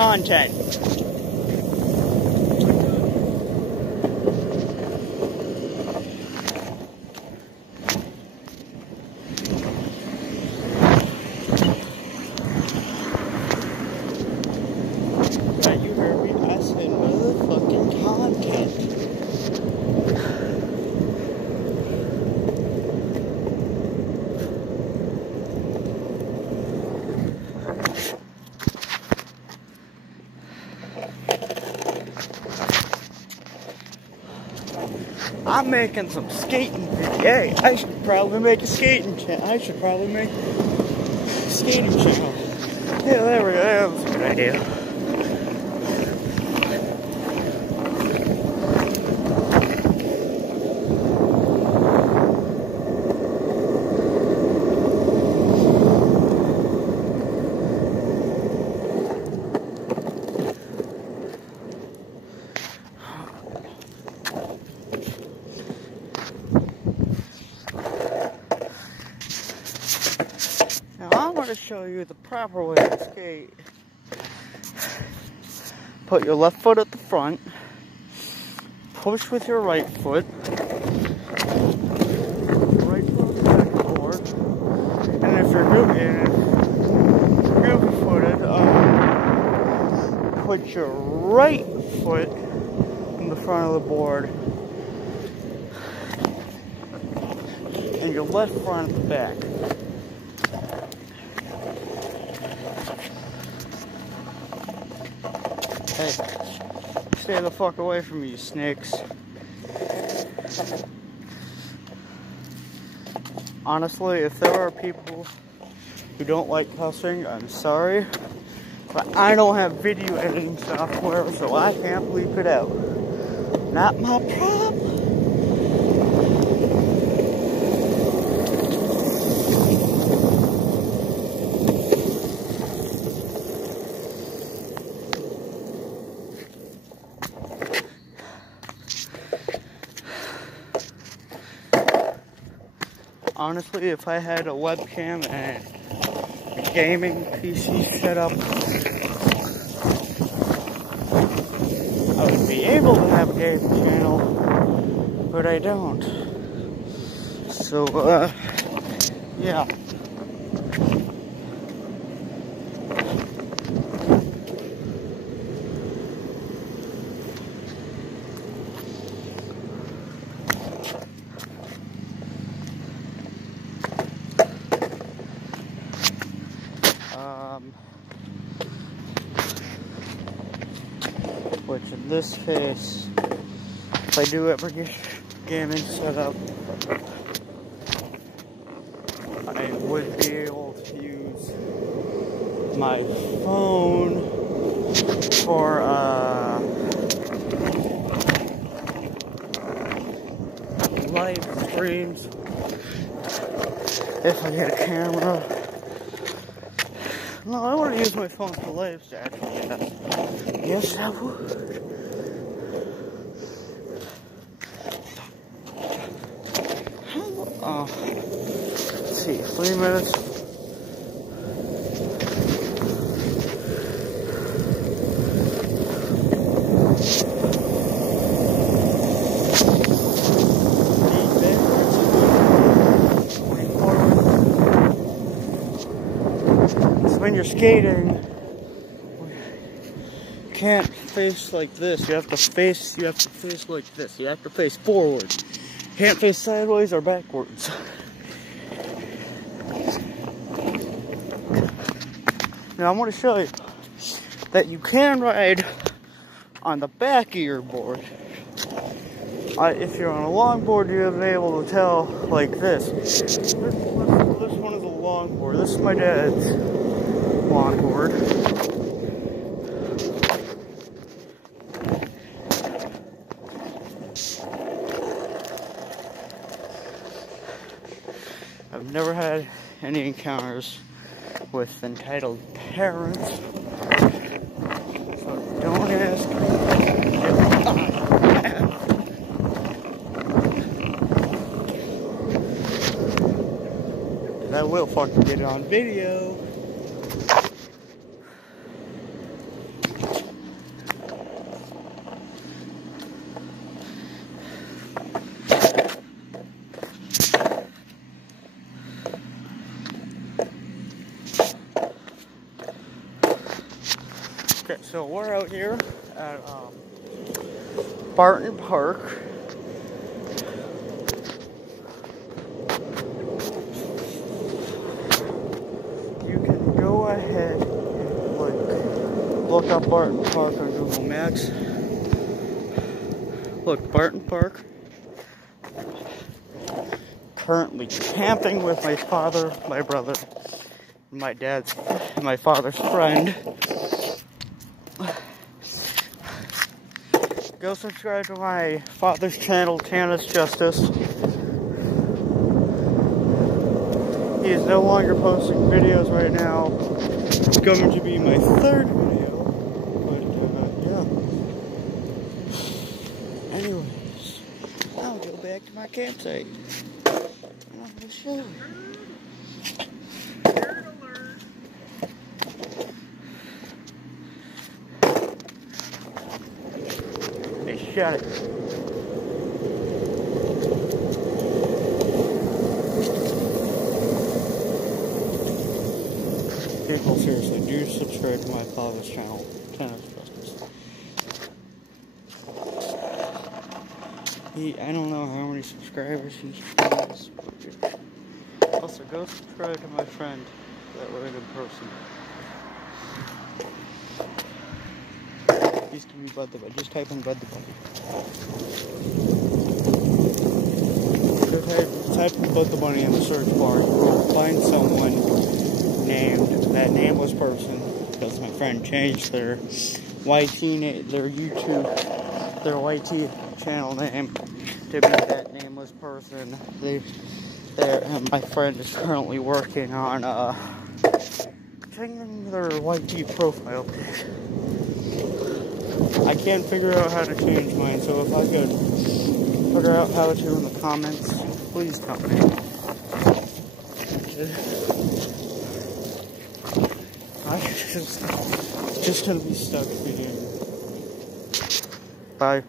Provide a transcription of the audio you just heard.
content. Yeah, you heard me. I said motherfucking content. I'm making some skating videos. Hey, I should probably make a skating channel. A skating channel. Yeah, there we go. That was a good idea. Now I want to show you the proper way to skate. Put your left foot at the front, push with your right foot, right foot on the backboard, and if you're groovy footed, put your right foot in the front of the board and your left front at the back. Hey, stay the fuck away from me, you snakes. Honestly, if there are people who don't like cussing, I'm sorry. But I don't have video editing software, so I can't bleep it out. Not my problem. Honestly, if I had a webcam and a gaming PC set up, I would be able to have a gaming channel, but I don't. So, yeah. Which in this case, if I do ever get gaming set up, I would be able to use my phone for live streams if I get a camera. No, I wouldn't use my phone for lives, actually. Yes, I would. Let's see, 3 minutes. When you're skating, you can't face like this. You have to face like this. You have to face forward. You can't face sideways or backwards. Now I'm going to show you that you can ride on the back of your board. If you're on a longboard, you'll be able to tell like this. This one is a longboard. This is my dad's longboard. I've never had any encounters with entitled parents, so don't ask me. I will fucking get it on video. So we're out here at Barton Park. You can go ahead and look up Barton Park on Google Maps. Look, Barton Park. Currently camping with my father, my brother, my father's friend. Go subscribe to my father's channel, Tana's Justice. He is no longer posting videos right now. It's going to be my third video, but yeah. Anyways, I'll go back to my campsite. I'm going to show you. Shut it. People, seriously, do subscribe to my father's channel, Tana's Justice. I don't know how many subscribers he has. Also, go subscribe to my friend, that random person. Used to be Bud the Bunny. Just type in Bud the Bunny. Type in Bud the Bunny in the search bar. You'll find someone named that nameless person, because my friend changed their YT channel name to be that nameless person. And my friend is currently working on changing their YT profile page. I can't figure out how to change mine, so if I could figure out how to in the comments, please tell me. I'm just gonna be stuck here. Bye.